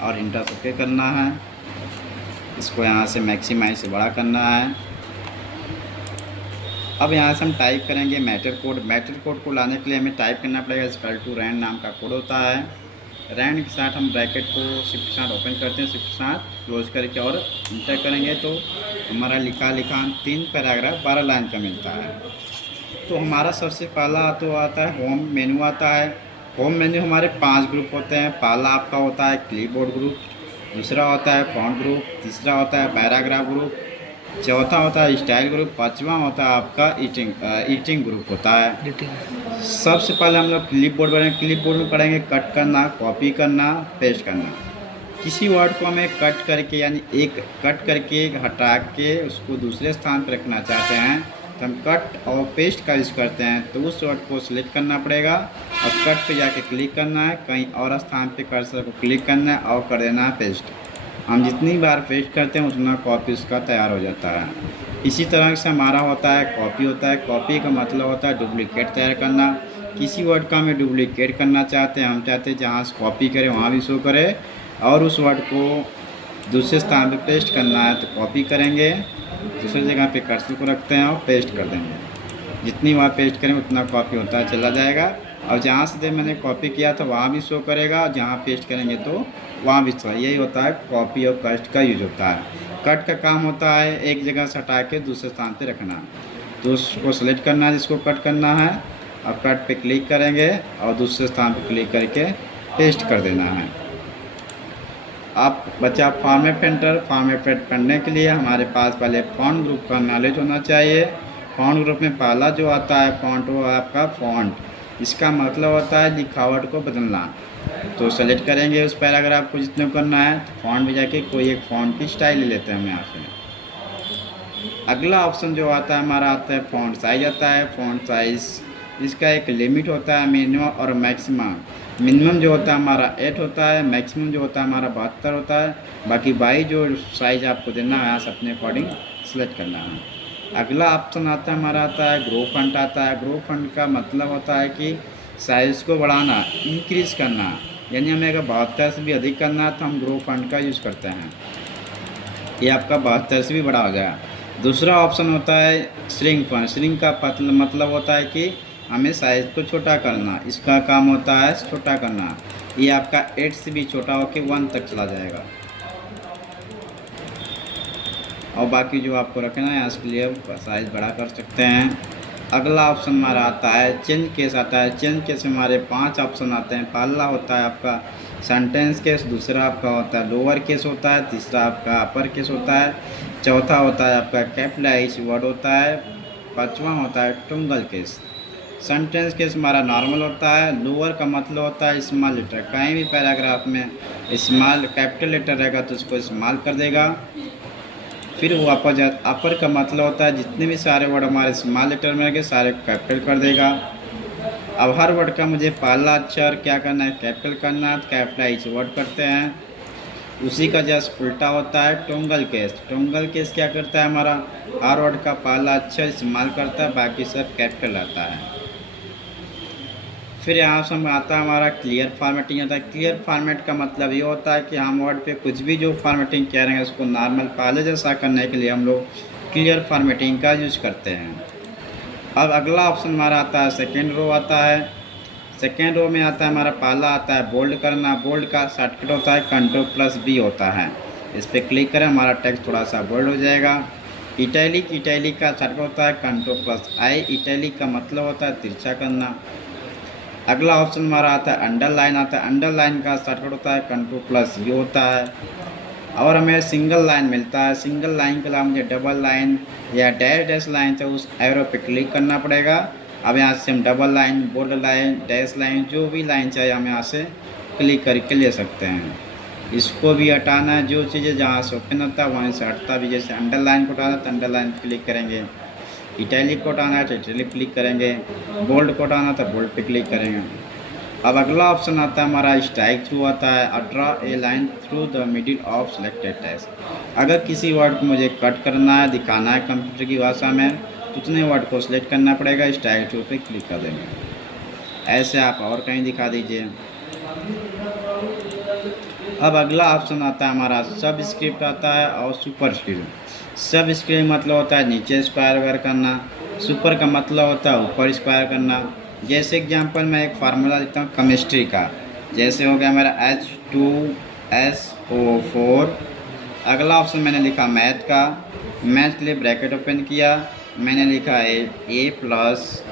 और inter okay करना है। इसको यहाँ से मैक्सिमाइज से बड़ा करना है। अब यहाँ से हम टाइप करेंगे मैटर कोड। मैटर कोड को लाने के लिए हमें टाइप करना पड़ेगा इक्वल टू रैंड नाम का कोड होता है। रैंड के साथ हम ब्रैकेट को शिफ्ट के साथ ओपन करते हैं, शिफ्ट के साथ क्लोज करके और इंटर करेंगे तो हमारा लिखा 3 पैराग्राफ 12 लाइन का मिलता है। तो हमारा सबसे पहला तो आता है होम मेन्यू आता है। होम मेन्यू हमारे 5 ग्रुप होते हैं। पहला आपका होता है क्लिपबोर्ड ग्रुप, दूसरा होता है फॉन्ट ग्रुप, तीसरा होता है पैराग्राफ ग्रुप, चौथा होता है स्टाइल ग्रुप, पाँचवा होता है आपका ईटिंग ग्रुप होता है। सबसे पहले हम लोग क्लिपबोर्ड पढ़ेंगे। क्लिपबोर्ड में पढ़ेंगे कट करना, कॉपी करना, पेस्ट करना। किसी वर्ड को हमें कट करके यानी एक कट करके हटा के उसको दूसरे स्थान पर रखना चाहते हैं तो हम कट और पेस्ट का यूज़ करते हैं। तो उस वर्ड को सिलेक्ट करना पड़ेगा और कट पे जाके क्लिक करना है, कहीं और स्थान पे कर्सर को क्लिक करना है और कर देना है पेस्ट। हम जितनी बार पेस्ट करते हैं उतना कॉपी उसका तैयार हो जाता है। इसी तरह से हमारा होता है कॉपी होता है। कॉपी का मतलब होता है डुप्लीकेट तैयार करना। किसी वर्ड का हमें डुप्लीकेट करना चाहते हैं, हम चाहते हैं जहाँ से कॉपी करें वहाँ भी शो करे और उस वर्ड को दूसरे स्थान पे पेस्ट करना है तो कॉपी करेंगे, दूसरी जगह पे कर्सर को रखते हैं और पेस्ट कर देंगे। जितनी बार पेस्ट करें उतना कॉपी होता चला जाएगा और जहाँ से मैंने कॉपी किया था वहाँ भी शो करेगा और जहाँ पेस्ट करेंगे तो वहाँ भी शो। यही होता है कॉपी और कट का यूज होता है। कट का काम होता है एक जगह से हटा के दूसरे स्थान पे रखना। तो उसको सेलेक्ट करना है जिसको कट करना है और कट पे क्लिक करेंगे और दूसरे स्थान पे क्लिक करके पेस्ट कर देना है। आप बच्चा फॉर्मेट पेंटर। फॉर्मेट पढ़ने के लिए हमारे पास पहले फॉन्ट ग्रुप का नॉलेज होना चाहिए। फॉन्ट ग्रुप में पहला जो आता है फॉन्ट वो आपका फॉन्ट। इसका मतलब होता है लिखावट को बदलना। तो सेलेक्ट करेंगे उस पैराग्राफ को जितने करना है तो फॉन्ट में जाके कोई एक फॉन्ट की स्टाइल ले लेते हैं हम यहाँ से। अगला ऑप्शन जो आता है हमारा आता है फॉन्ट साइज आता है। फॉन्ट साइज इसका एक लिमिट होता है मिनिमम और मैक्सिमम। मिनिमम जो होता है हमारा 8 होता है, मैक्सिमम जो होता है हमारा 72 होता है। बाकी बाई जो साइज़ आपको देना है यहाँ से अपने अकॉर्डिंग सेलेक्ट करना है। अगला ऑप्शन आता है हमारा आता है ग्रो फॉन्ट आता है। ग्रो फॉन्ट का मतलब होता है कि साइज़ को बढ़ाना, इंक्रीज़ करना। यानी हमें अगर 72 से भी अधिक करना है तो हम ग्रो फॉन्ट का यूज़ करते हैं। ये आपका 72 से भी बड़ा हो जाएगा। दूसरा ऑप्शन होता है श्रिंक फॉन्ट। श्रिंक का मतलब होता है कि हमें साइज़ को छोटा करना। इसका काम होता है छोटा करना। ये आपका 8 से भी छोटा होकर 1 तक चला जाएगा और बाकी जो आपको रखना है इसके लिए साइज़ बड़ा कर सकते हैं। अगला ऑप्शन हमारा आता है चेंज केस आता है। चेंज केस में हमारे 5 ऑप्शन आते हैं। पहला होता है आपका सेंटेंस केस, दूसरा आपका होता है लोअर केस होता है, तीसरा आपका अपर केस होता है, चौथा होता है आपका कैपिटलाइज वर्ड होता है, पाँचवा होता है टुंगल केस। सेंटेंस केस हमारा नॉर्मल होता है। लोअर का मतलब होता है स्मॉल लेटर। कहीं भी पैराग्राफ में स्मॉल कैपिटल लेटर रहेगा तो उसको स्मॉल कर देगा। फिर वो अपर का मतलब होता है जितने भी सारे वर्ड हमारे स्मॉल लेटर में रहेंगे सारे कैपिटल कर देगा। अब हर वर्ड का मुझे पहला अक्षर क्या करना है कैपिटल करना है तो कैपिटलाइज वर्ड करते हैं। उसी का जस्ट उल्टा होता है टोंगल केस। टोंगल केस क्या करता है हमारा हर वर्ड का पहला अक्षर इस्तेमाल करता है, बाकी सब कैपिटल आता है। फिर यहाँ से आता है हमारा क्लियर फॉर्मेटिंग होता है। क्लियर फॉर्मेट का मतलब ये होता है कि हम वर्ड पे कुछ भी जो फॉर्मेटिंग कह रहे हैं उसको नॉर्मल पहले जैसा करने के लिए हम लोग क्लियर फॉर्मेटिंग का यूज़ करते हैं। अब अगला ऑप्शन हमारा आता है सेकेंड रो आता है। सेकेंड रो में आता है हमारा पहला आता है बोल्ड करना। बोल्ड का शॉर्टकट होता है Ctrl+B होता है। इस पर क्लिक करें हमारा टेक्स्ट थोड़ा सा बोल्ड हो जाएगा। इटैलिक का शॉर्टकट होता है Ctrl+I। इटैलिक का मतलब होता है तिरछा करना। अगला ऑप्शन हमारा आता है अंडरलाइन आता है। अंडरलाइन का शॉर्टकट होता है Ctrl+U होता है और हमें सिंगल लाइन मिलता है। सिंगल लाइन के अलावा मुझे डबल लाइन या डैश लाइन से उस एरो पे क्लिक करना पड़ेगा। अब यहाँ से हम double line, bold line, dash line जो भी लाइन चाहिए हम यहाँ से क्लिक करके ले सकते हैं। इसको भी हटाना है, जो चीज़ें जहाँ से ओपन होता है वहीं से हटता भी। जैसे अंडरलाइन को हटाना तो अंडरलाइन क्लिक करेंगे, इटैलिक को हटाना है तो इटैलिक क्लिक करेंगे, बोल्ड को हटाना तो बोल्ड पे क्लिक करेंगे। अब अगला ऑप्शन आता है हमारा स्ट्राइक थ्रू आता है। Draw a line through the middle of selected text. अगर किसी वर्ड को मुझे कट करना है, दिखाना है कंप्यूटर की भाषा में तो उतने वर्ड को सिलेक्ट करना पड़ेगा, स्ट्राइक थ्रू पे क्लिक कर देंगे। ऐसे आप और कहीं दिखा दीजिए। अब अगला ऑप्शन आता है हमारा सब स्क्रिप्ट आता है और सुपर स्क्रिप्ट। सब स्क्रिप्ट मतलब होता है नीचे स्क्वायर वगैरह करना, सुपर का मतलब होता है ऊपर स्क्वायर करना। जैसे एग्जांपल मैं एक फार्मूला देता हूँ केमिस्ट्री का, जैसे हो गया मेरा H2SO4। अगला ऑप्शन मैंने लिखा मैथ का, मैथ के लिए ब्रैकेट ओपन किया, मैंने लिखा है A plus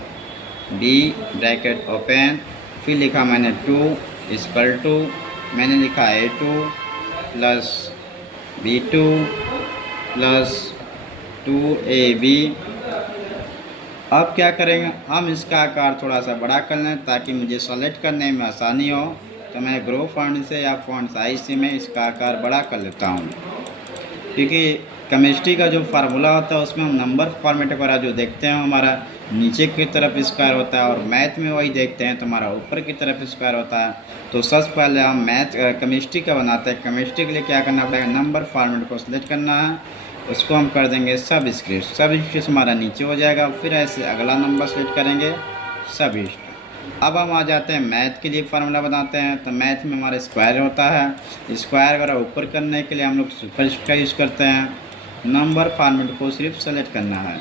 B bracket open, फिर लिखा मैंने 2 इक्वल टू, मैंने लिखा A2 plus B2 plus 2AB। अब क्या करेंगे, हम इसका आकार थोड़ा सा बड़ा कर लें ताकि मुझे सेलेक्ट करने में आसानी हो। तो मैं ग्रो फॉन्ट से या फॉन्ट साइज से मैं इसका आकार बड़ा कर लेता हूँ, क्योंकि केमिस्ट्री का जो फार्मूला होता है उसमें हम नंबर फॉर्मेट वगैरह जो देखते हैं हमारा नीचे की तरफ स्क्वायर होता है, और मैथ में वही देखते हैं तो हमारा ऊपर की तरफ स्क्वायर होता है। तो सबसे पहले हम केमिस्ट्री का बनाते हैं। केमिस्ट्री के लिए क्या करना पड़ेगा, नंबर फॉर्मेट को सिलेक्ट करना है, उसको हम कर देंगे सब स्क्रिप्ट। सब स्क्रिप्ट हमारा नीचे हो जाएगा, फिर ऐसे अगला नंबर सेलेक्ट करेंगे सब स्क्रिप्ट। अब हम आ जाते हैं मैथ के लिए फार्मूला बनाते हैं। तो मैथ में हमारा स्क्वायर होता है, स्क्वायर वगैरह ऊपर करने के लिए हम लोग सुपर स्क्रिप्ट का यूज़ करते हैं। नंबर फॉर्मेट को सिर्फ सेलेक्ट करना है,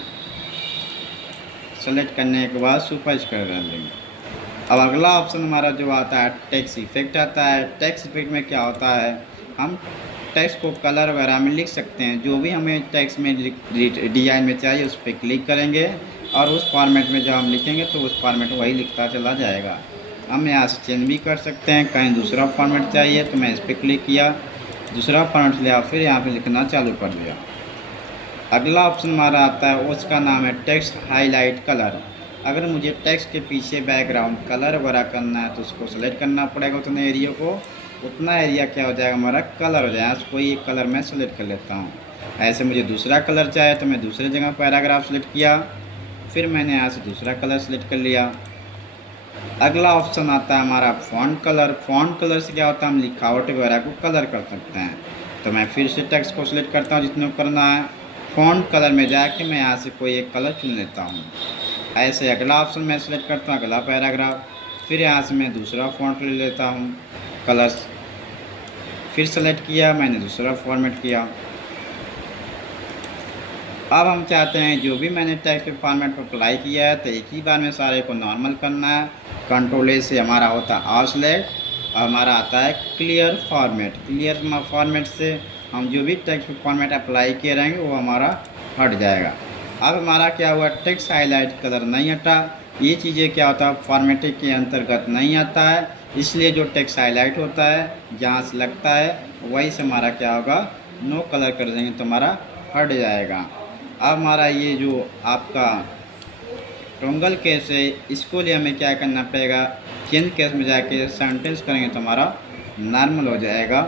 सेलेक्ट करने के बाद सुपर स्क्रिप्ट कर देंगे। अब अगला ऑप्शन हमारा जो आता है टेक्स्ट इफेक्ट आता है। टेक्स्ट इफेक्ट में क्या होता है, हम टेक्स्ट को कलर वगैरह में लिख सकते हैं। जो भी हमें टेक्स्ट में डिजाइन में चाहिए उस पर क्लिक करेंगे और उस फॉर्मेट में जब हम लिखेंगे तो उस फॉर्मेट वही लिखता चला जाएगा। हम यहाँ से चेंज भी कर सकते हैं, कहीं दूसरा फॉर्मेट चाहिए तो मैं इस पर क्लिक किया, दूसरा फॉर्मेट लिया, फिर यहाँ पे लिखना चालू कर दिया। अगला ऑप्शन हमारा आता है, उसका नाम है टेक्स्ट हाईलाइट कलर। अगर मुझे टेक्स्ट के पीछे बैकग्राउंड कलर वगैरह करना है तो उसको सेलेक्ट करना पड़ेगा, उतने एरिया को, उतना एरिया क्या हो जाएगा हमारा कलर हो जाएगा। कोई एक कलर मैं सेलेक्ट कर लेता हूँ। ऐसे मुझे दूसरा कलर चाहिए तो मैं दूसरे जगह पैराग्राफ सेलेक्ट किया, फिर मैंने यहाँ से दूसरा कलर सेलेक्ट कर लिया। अगला ऑप्शन आता है हमारा फ़ॉन्ट कलर। फ़ॉन्ट कलर से क्या होता है, हम लिखावट वगैरह को कलर कर सकते हैं। तो मैं फिर से टेक्स्ट को सिलेक्ट करता हूँ जितने को करना है, फ़ॉन्ट कलर में जाके मैं यहाँ से कोई एक कलर चुन लेता हूँ। ऐसे अगला ऑप्शन मैं सेलेक्ट करता हूँ, अगला पैराग्राफ, फिर यहाँ से मैं दूसरा फ़ॉन्ट ले लेता हूँ, कलर्स, फिर सेलेक्ट किया, मैंने दूसरा फॉर्मेट किया। अब हम चाहते हैं जो भी मैंने टेक्स्ट फॉर्मेट पर अप्लाई किया है तो एक ही बार में सारे को नॉर्मल करना है। कंट्रोल ए से हमारा होता है ऑल सेलेक्ट, और हमारा आता है क्लियर फॉर्मेट। क्लियर फॉर्मेट से हम जो भी टेक्स्ट फॉर्मेट अप्लाई किए रहेंगे वो हमारा हट जाएगा। अब हमारा क्या हुआ, टेक्स्ट हाईलाइट कलर नहीं हटा। ये चीज़ें क्या होता है, फॉर्मेटिंग के अंतर्गत नहीं आता है, इसलिए जो टेक्स्ट हाईलाइट होता है जहाँ से लगता है वही से हमारा क्या होगा, नो कलर कर देंगे तो हमारा हट जाएगा। अब हमारा ये जो आपका टोंगल केस है, इसको लिए हमें क्या करना पड़ेगा, चेंज केस में जाके सेंटेंस करेंगे तो हमारा नॉर्मल हो जाएगा।